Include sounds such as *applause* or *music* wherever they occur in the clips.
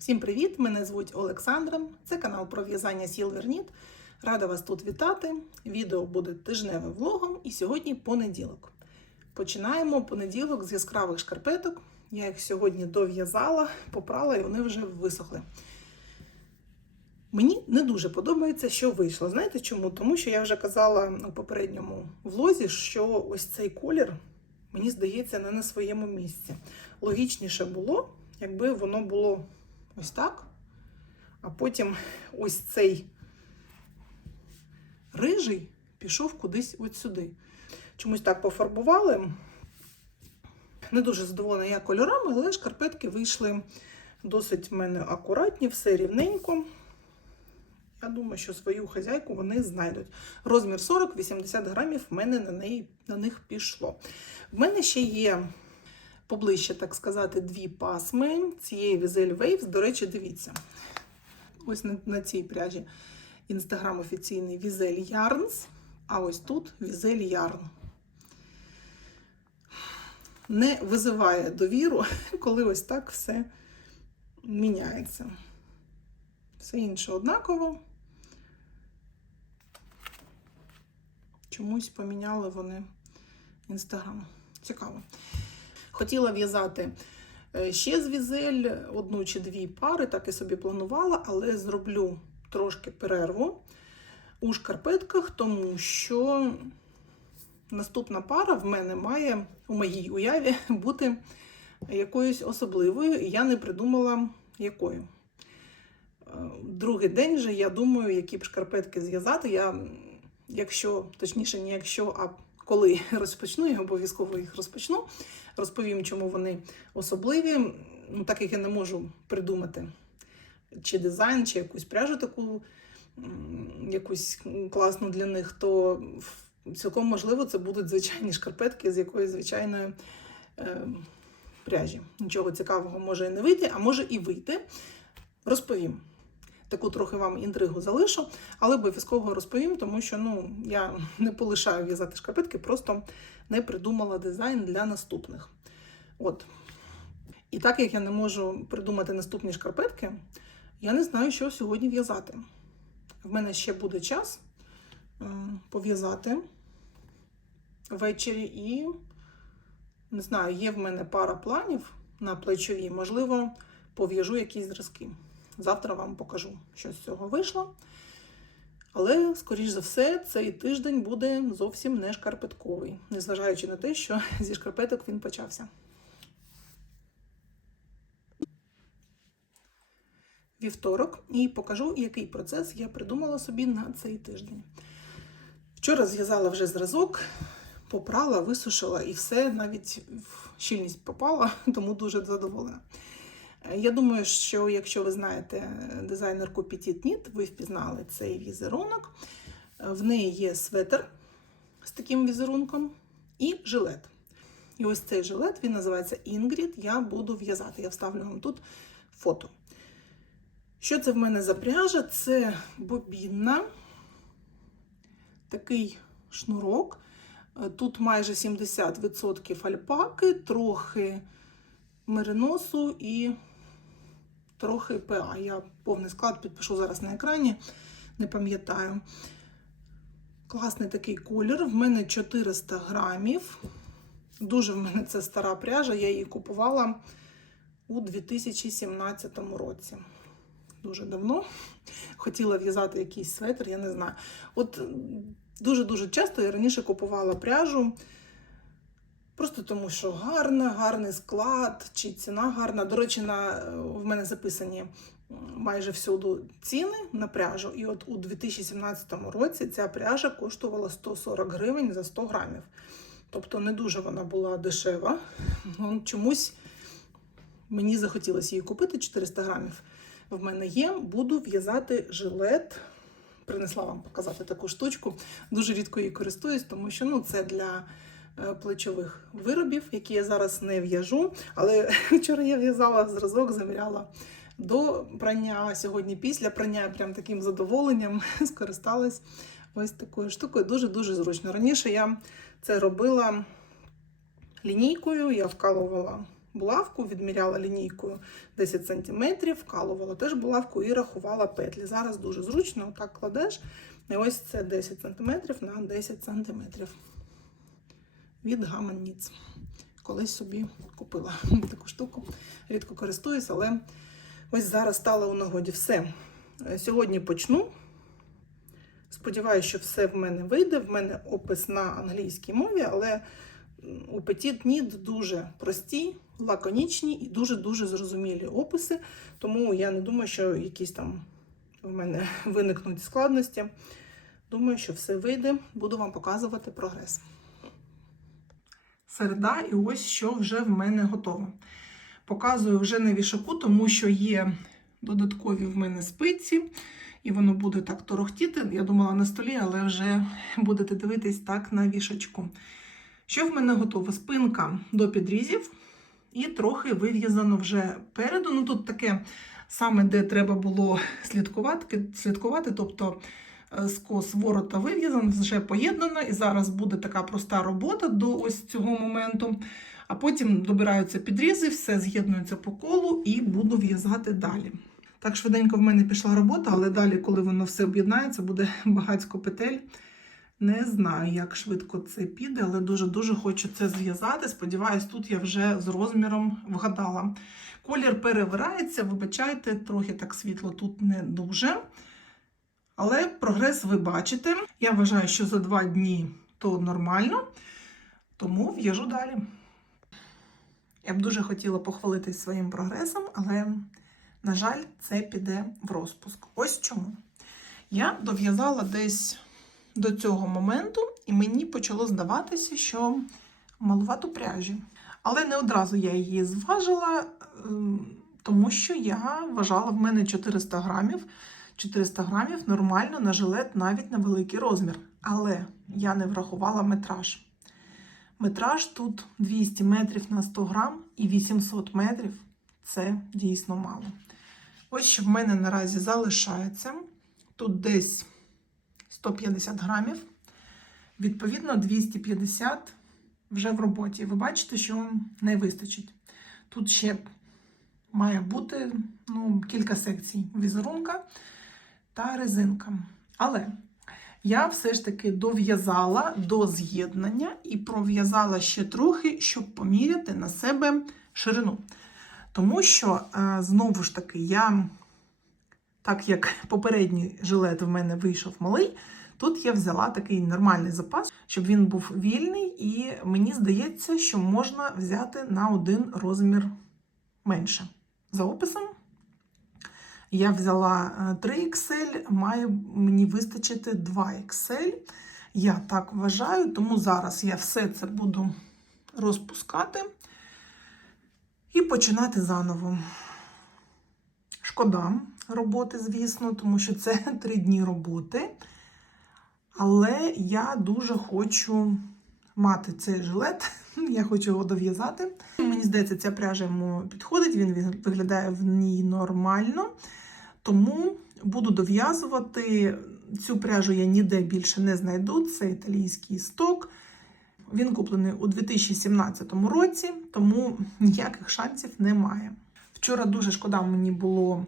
Всім привіт! Мене звуть Олександра. Це канал про в'язання Silver Knit. Рада вас тут вітати. Відео буде тижневим влогом, і сьогодні понеділок. Починаємо понеділок з яскравих шкарпеток. Я їх сьогодні дов'язала, попрала і вони вже висохли. Мені не дуже подобається, що вийшло. Знаєте чому? Тому що я вже казала у попередньому влозі, що ось цей колір, мені здається, не на своєму місці. Логічніше було, якби воно було ось так, а потім ось цей рижий пішов кудись от сюди. Чомусь так пофарбували. Не дуже задоволена я кольорами, але шкарпетки вийшли досить в мене акуратні, все рівненько. Я думаю, що свою хазяйку вони знайдуть. Розмір 40-80 грамів в мене на, неї, на них пішло. В мене ще є поближче, так сказати, дві пасми цієї Візель Waves. До речі, дивіться. Ось на, на цій пряжі інстаграм офіційний Візель Yarns, а ось тут Візель Yarn. Не визиває довіру, *laughs* коли ось так все міняється. Все інше однаково. Чомусь поміняли вони інстаграм. Цікаво. Хотіла в'язати ще з візель одну чи дві пари, так і собі планувала, але зроблю трошки перерву у шкарпетках, тому що наступна пара в мене має у моїй уяві *laughs* бути якоюсь особливою, і я не придумала якою. Другий день вже я думаю, які б шкарпетки зв'язати. Я, якщо, точніше, не якщо, а коли *laughs* розпочну, я обов'язково їх розпочну. Розповім, чому вони особливі. Ну, Так як я не можу придумати чи дизайн, чи якусь пряжу таку якусь класну для них, то цілком можливо це будуть звичайні шкарпетки з якоїсь звичайної е, пряжі. Нічого цікавого може і не вийти, а може і вийти. Розповім. Таку трохи вам інтригу залишу, але обов'язково розповім, тому що ну, я *laughs* не полишаю в'язати шкарпетки, просто не придумала дизайн для наступних. От. І так як я не можу придумати наступні шкарпетки, я не знаю, що сьогодні в'язати. В мене ще буде час пов'язати ввечері, і не знаю, є в мене пара планів на плечові, можливо, пов'яжу якісь зразки. Завтра вам покажу, що з цього вийшло. Але, скоріш за все, цей тиждень буде зовсім не шкарпетковий, незважаючи на те, що *laughs* зі шкарпеток він почався. Вівторок і покажу, який процес я придумала собі на цей тиждень. Вчора зв'язала вже зразок, попрала, висушила і все, навіть в щільність попала, *laughs* тому дуже задоволена. Я думаю, що якщо ви знаєте дизайнерку Petit Knit, ви впізнали цей візерунок. В неї є светр з таким візерунком і жилет. І ось цей жилет, він називається Ingrid, я буду в'язати. Я вставлю вам тут фото. Що це в мене за пряжа? Це бобінна, такий шнурок. Тут майже 70% альпаки, трохи мериносу і трохи ПА. Я повний склад підпишу зараз на екрані, не пам'ятаю. Класний такий колір. В мене 400 грамів. Дуже в мене це стара пряжа, я її купувала у 2017 році. Дуже давно хотіла в'язати якийсь светр, я не знаю. От дуже-дуже часто я раніше купувала пряжу. Просто тому, що гарна, гарний склад, чи ціна гарна. До речі, на, в мене записані майже всюди ціни на пряжу. І от у 2017 році ця пряжа коштувала 140 гривень за 100 грамів. Тобто не дуже вона була дешева. Ну, Чомусь мені захотілося її купити 400 грамів. В мене є, буду в'язати жилет. Принесла вам показати таку штучку. Дуже рідко її користуюсь, тому що ну, це для плечових виробів, які я зараз не в'яжу. Але *laughs* вчора я в'язала зразок, заміряла до прання, а сьогодні після прання прям таким задоволенням *laughs* скористалась ось такою штукою. Дуже-дуже зручно. Раніше я це робила лінійкою, я вкалувала булавку, відміряла лінійкою 10 см, вкалувала теж булавку і рахувала петлі. Зараз дуже зручно, так кладеш. І ось це 10 см на 10 см від гаманніц. Колись собі купила *laughs* таку штуку. Рідко користуюсь, але ось зараз стала у нагоді. Все. Е, Сьогодні почну. Сподіваюся, що все в мене вийде. В мене опис на англійській мові, але у Petit Need дуже прості, лаконічні і дуже-дуже зрозумілі описи. Тому я не думаю, що якісь там в мене *laughs* виникнуть складності. Думаю, що все вийде. Буду вам показувати прогрес. Середа, і ось що вже в мене готово. Показую вже на вішаку, тому що є додаткові в мене спиці, і воно буде так торохтіти. Я думала на столі, але вже будете дивитись так на вішачку. Що в мене готово? Спинка до підрізів, і трохи вив'язано вже переду. Ну тут таке саме, де треба було слідкувати, слідкувати тобто скос ворота вив'язан, вже поєднано, і зараз буде така проста робота до ось цього моменту. А потім добираються підрізи, все з'єднується по колу і буду в'язати далі. Так швиденько в мене пішла робота, але далі, коли воно все об'єднається, буде багатько петель. Не знаю, як швидко це піде, але дуже-дуже хочу це зв'язати. Сподіваюсь, тут я вже з розміром вгадала. Колір перевирається, вибачайте, трохи так світло тут не дуже. Але прогрес ви бачите. Я вважаю, що за два дні то нормально, тому в'яжу далі. Я б дуже хотіла похвалитись своїм прогресом, але, на жаль, це піде в розпуск. Ось чому. Я дов'язала десь до цього моменту, і мені почало здаватися, що малувато пряжі. Але не одразу я її зважила, ем, тому що я вважала, в мене 400 грамів. 400 грамів нормально на жилет навіть на великий розмір. Але я не врахувала метраж. Метраж тут 200 метрів на 100 грам і 800 метрів це дійсно мало. Ось що в мене наразі залишається. Тут десь 150 грамів. Відповідно, 250 вже в роботі. Ви бачите, що не вистачить. Тут ще має бути ну, кілька секцій візерунка та резинка. Але я все ж таки дов'язала до з'єднання і пров'язала ще трохи, щоб поміряти на себе ширину. Тому що, е, знову ж таки, я, так як попередній жилет в мене вийшов малий, тут я взяла такий нормальний запас, щоб він був вільний, і мені здається, що можна взяти на один розмір менше. За описом я взяла е, 3 XL, має мені вистачити 2 XL. Я так вважаю, тому зараз я все це буду розпускати і починати заново. Шкода роботи, звісно, тому що це *laughs* 3 дні роботи. Але я дуже хочу мати цей жилет. Я хочу його дов'язати. Мені здається, ця пряжа йому підходить, він виглядає в ній нормально. Тому буду дов'язувати. Цю пряжу я ніде більше не знайду. Це італійський сток. Він куплений у 2017 році, тому ніяких шансів немає. Вчора дуже шкода мені було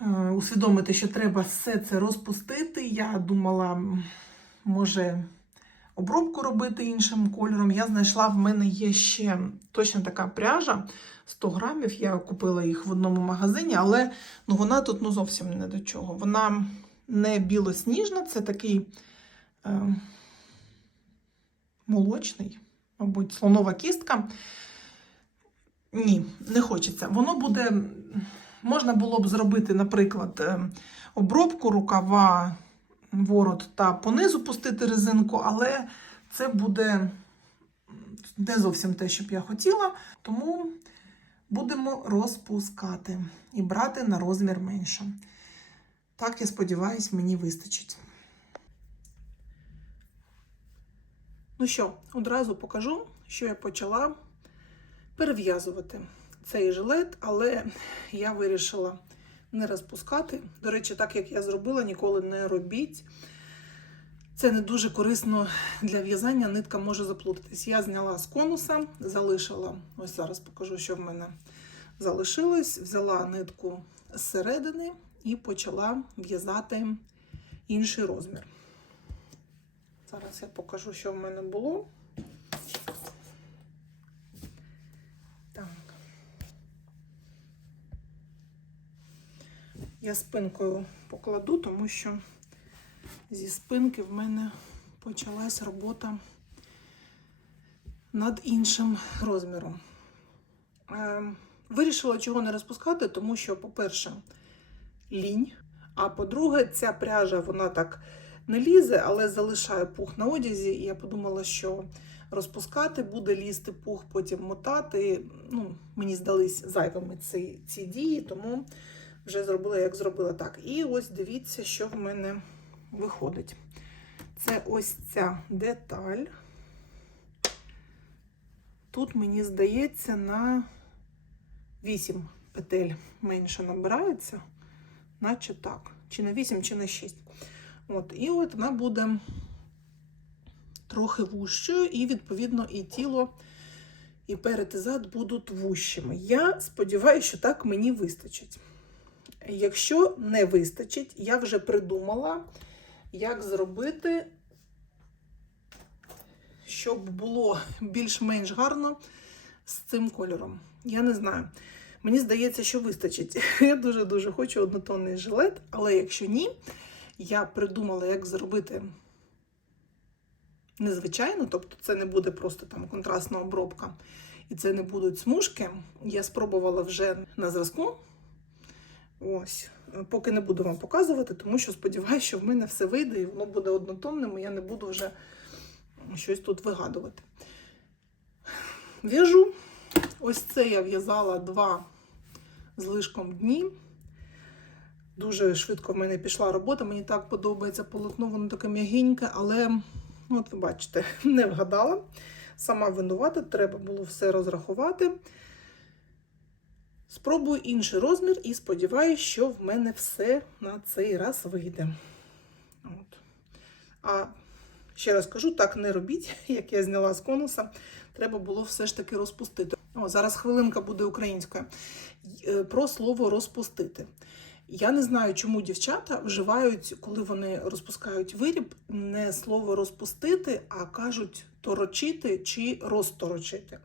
е, усвідомити, що треба все це розпустити. Я думала, може, обробку робити іншим кольором. Я знайшла, в мене є ще точно така пряжа 100 грамів. Я купила їх в одному магазині, але ну, вона тут ну, зовсім не до чого. Вона не білосніжна, це такий е, молочний, мабуть, слонова кістка. Ні, не хочеться. Воно буде. Можна було б зробити, наприклад, е, обробку рукава, ворот та понизу пустити резинку, але це буде не зовсім те, що б я хотіла. Тому будемо розпускати і брати на розмір менше. Так, я сподіваюся, мені вистачить. Ну що, одразу покажу, що я почала перев'язувати цей жилет, але я вирішила не розпускати. До речі, так як я зробила, ніколи не робіть. Це не дуже корисно для в'язання, нитка може заплутатись. Я зняла з конуса, залишила, ось зараз покажу, що в мене залишилось. Взяла нитку зсередини і почала в'язати інший розмір. Зараз я покажу, що в мене було. Я спинкою покладу, тому що зі спинки в мене почалась робота над іншим розміром. Е, Вирішила чого не розпускати, тому що, по-перше, лінь. А по-друге, ця пряжа вона так не лізе, але залишає пух на одязі. І я подумала, що розпускати буде лізти пух, потім мотати. Ну, мені здались зайвими ці, ці дії, тому вже зробила, як зробила так. І ось дивіться, що в мене виходить. Це ось ця деталь. Тут, мені здається, на 8 петель менше набирається, наче так. Чи на 8, чи на 6. От, і от вона буде трохи вущою, і, відповідно, і тіло, і перед, і зад будуть вущими. Я сподіваюся, що так мені вистачить. Якщо не вистачить, я вже придумала, як зробити, щоб було більш-менш гарно з цим кольором. Я не знаю. Мені здається, що вистачить. *laughs* Я дуже-дуже хочу однотонний жилет, але якщо ні, я придумала, як зробити незвичайно, тобто це не буде просто там контрастна обробка, і це не будуть смужки. Я спробувала вже на зразку. Ось, поки не буду вам показувати, тому що сподіваюся, що в мене все вийде і воно буде однотонним, і я не буду вже щось тут вигадувати. В'яжу. Ось це я в'язала два з лишком дні. Дуже швидко в мене пішла робота. Мені так подобається полотно, воно таке м'ягеньке, але, ну, от ви бачите, *laughs* не вгадала. Сама винувата, треба було все розрахувати. Спробую інший розмір і сподіваюся, що в мене все на цей раз вийде. От. А ще раз кажу, так не робіть, *laughs* як я зняла з конуса. Треба було все ж таки розпустити. О, зараз хвилинка буде українською. Е, Про слово розпустити. Я не знаю, чому дівчата вживають, коли вони розпускають виріб, не слово розпустити, а кажуть торочити чи розторочити.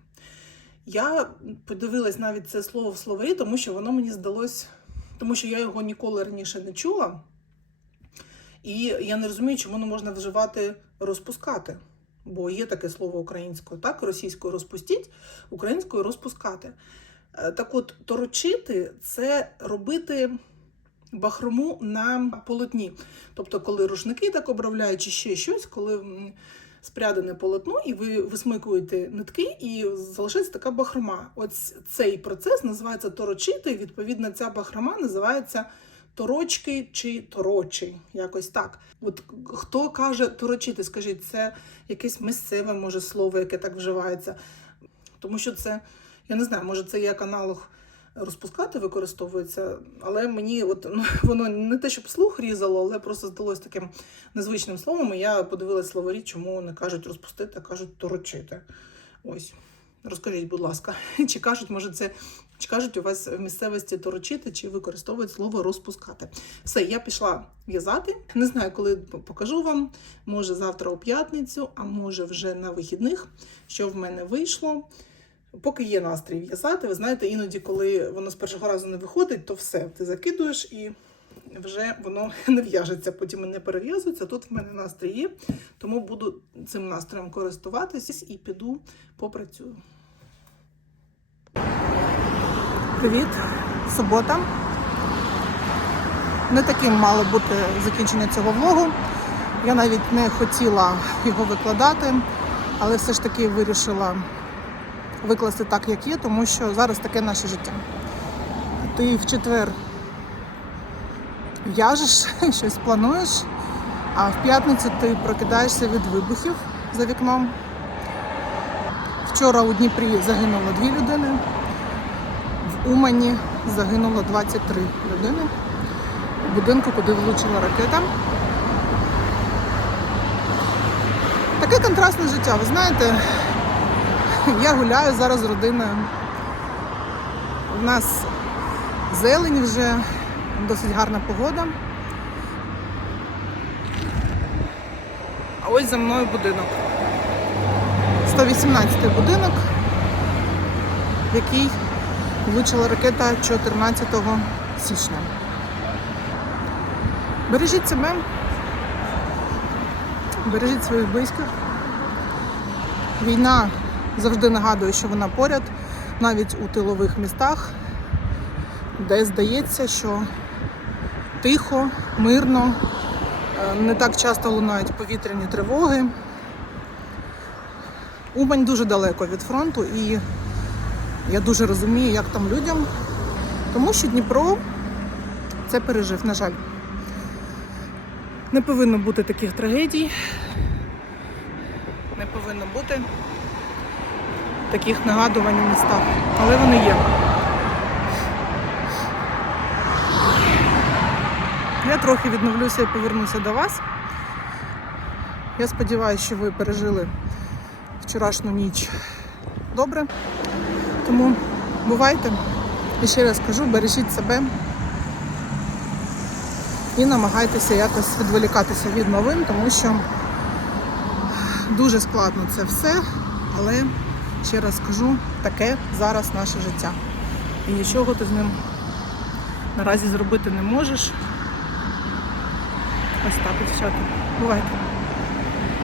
Я подивилась навіть це слово в словарі, тому що воно мені здалось, тому що я його ніколи раніше не чула. І я не розумію, чому не можна вживати розпускати. Бо є таке слово українською, так, російською розпустіть, українською розпускати. Е, Так от, торочити це робити бахрому на полотні. Тобто, коли рушники так обравляють, чи ще щось, коли спрядане полотно, і ви висмикуєте нитки, і залишається така бахрома. Ось цей процес називається торочити, і відповідно ця бахрома називається торочки чи торочі, якось так. От хто каже торочити, скажіть, це якесь місцеве може слово, яке так вживається. Тому що це, я не знаю, може це як аналог розпускати використовується, але мені от, ну, *laughs* воно не те, щоб слух різало, але просто здалось таким незвичним словом. І я подивилась словарі, чому не кажуть розпустити, а кажуть торочити. Ось. Розкажіть, будь ласка, *laughs* чи кажуть, може, це чи кажуть у вас в місцевості торочити, чи використовують слово розпускати. Все, я пішла в'язати. Не знаю, коли покажу вам. Може завтра у п'ятницю, а може вже на вихідних, що в мене вийшло. Поки є настрій в'язати, ви знаєте, іноді, коли воно з першого разу не виходить, то все, ти закидуєш і вже воно *laughs* не в'яжеться, потім не перев'язується. Тут в мене настрій є, тому буду цим настроєм користуватися і піду попрацюю. Привіт, субота. Не таким мало бути закінчення цього влогу. Я навіть не хотіла його викладати, але все ж таки вирішила викласти так, як є, тому що зараз таке наше життя. Ти в четвер в'яжеш, *laughs* щось плануєш, а в п'ятницю ти прокидаєшся від вибухів за вікном. Вчора у Дніпрі загинуло дві людини, в Умані загинуло 23 людини. В будинку, куди влучила ракета. Таке контрастне життя. Ви знаєте, *laughs* я гуляю зараз з родиною. У нас зелень вже, досить гарна погода. А ось за мною будинок. 118 будинок, який влучила ракета 14 січня. Бережіть себе, бережіть своїх близьких. Війна завжди нагадує, що вона поряд, навіть у тилових містах, де здається, що тихо, мирно, е, не так часто лунають повітряні тривоги. Умань дуже далеко від фронту і я дуже розумію, як там людям, тому що Дніпро це пережив, на жаль. Не повинно бути таких трагедій, не повинно бути таких нагадувань у містах, але вони є. Я трохи відновлюся і повернуся до вас. Я сподіваюся, що ви пережили вчорашню ніч добре. Тому бувайте. І ще раз кажу, бережіть себе і намагайтеся якось відволікатися від новин, тому що дуже складно це все, але ще раз скажу, таке зараз наше життя. І нічого ти з ним наразі зробити не можеш. Ось так, дівчата. Бувайте.